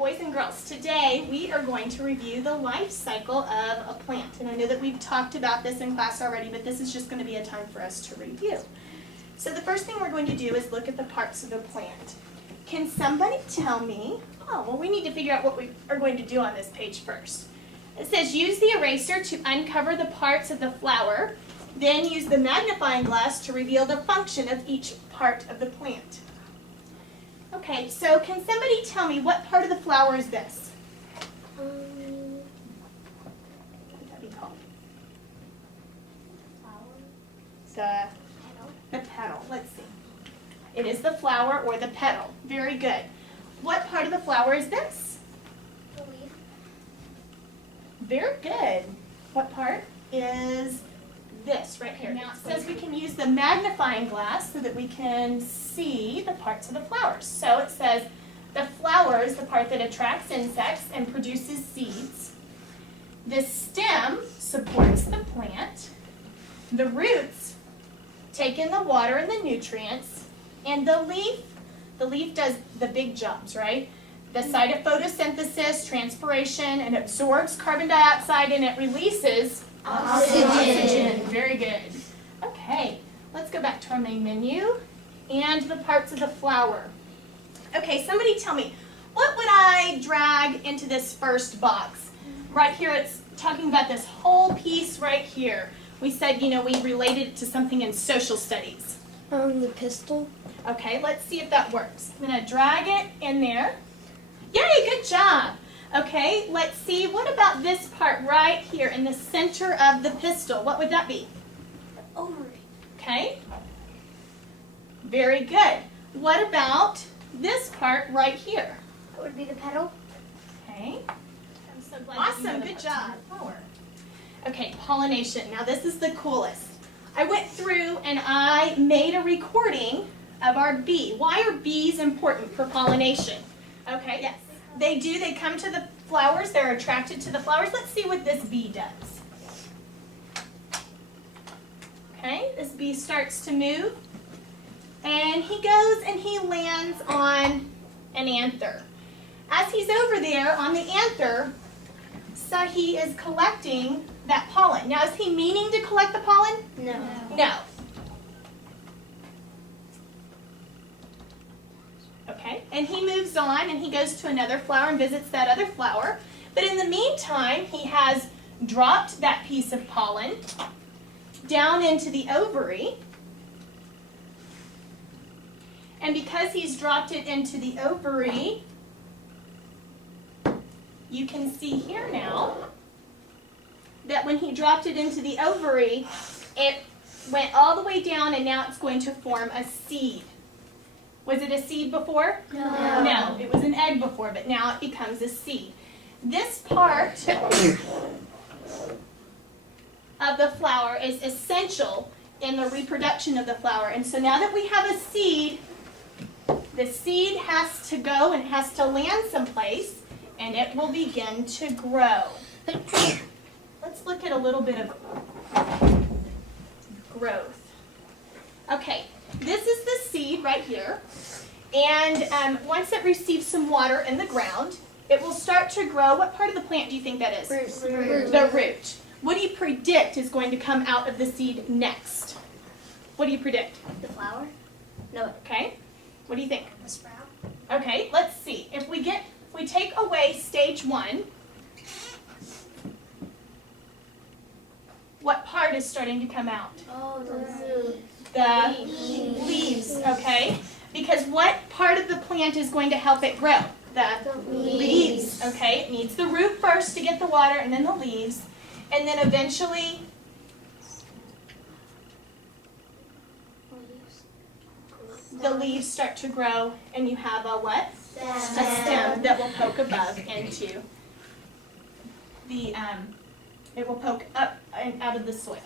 boys and girls, today we are going to review the life cycle of a plant. And I know that we've talked about this in class already, but this is just going to be a time for us to review. So the first thing we're going to do is look at the parts of the plant. Can somebody tell me, we need to figure out what we are going to do on this page first. It says use the eraser to uncover the parts of the flower, then use the magnifying glass to reveal the function of each part of the plant. Okay, so can somebody tell me what part of the flower is this? What would that be called? Flower. The petal. Let's see. It is the flower or the petal. Very good. What part of the flower is this? The leaf. Very good. What part is this right here? Now it says we can use the magnifying glass so that we can see the parts of the flowers. So it says the flower is the part that attracts insects and produces seeds. The stem supports the plant. The roots take in the water and the nutrients. And the leaf does the big jobs, right? The site of photosynthesis, transpiration, and absorbs carbon dioxide and it releases oxygen. Very good. Okay, let's go back to our main menu and the parts of the flower. Okay, somebody tell me, what would I drag into this first box? Right here, it's talking about this whole piece right here. We said, we related it to something in social studies. The pistil. Okay, let's see if that works. I'm going to drag it in there. Yay, good job. Okay, let's see, what about this part right here in the center of the pistil? What would that be? The ovary. Okay. Very good. What about this part right here? That would be the petal. Okay. I'm so glad awesome, good job. Okay, pollination. Now this is the coolest. I went through and I made a recording of our bee. Why are bees important for pollination? Okay, yes. They do. They come to the flowers. They're attracted to the flowers. Let's see what this bee does. Okay, this bee starts to move. And he goes and he lands on an anther. As he's over there on the anther, so he is collecting that pollen. Now, is he meaning to collect the pollen? No. No. Okay, and he moves on and he goes to another flower and visits that other flower. But in the meantime, he has dropped that piece of pollen down into the ovary. And because he's dropped it into the ovary, you can see here now that when he dropped it into the ovary, it went all the way down and now it's going to form a seed. Was it a seed before? No. No, it was an egg before, but now it becomes a seed. This part of the flower is essential in the reproduction of the flower. And so now that we have a seed, the seed has to go and has to land someplace, and it will begin to grow. Let's look at a little bit of growth. Okay, this is the seed right here. And once it receives some water in the ground, it will start to grow. What part of the plant do you think that is? Root. The root. What do you predict is going to come out of the seed next? What do you predict? The flower? No. Okay. What do you think? A sprout. Okay, let's see. If we take away stage 1, what part is starting to come out? Oh, the The leaves, okay? Because what part of the plant is going to help it grow? The leaves, okay? It needs the root first to get the water, and then the leaves. And then eventually, the leaves start to grow, and you have a what? A stem that will poke above into the, it will poke up and out of the soil.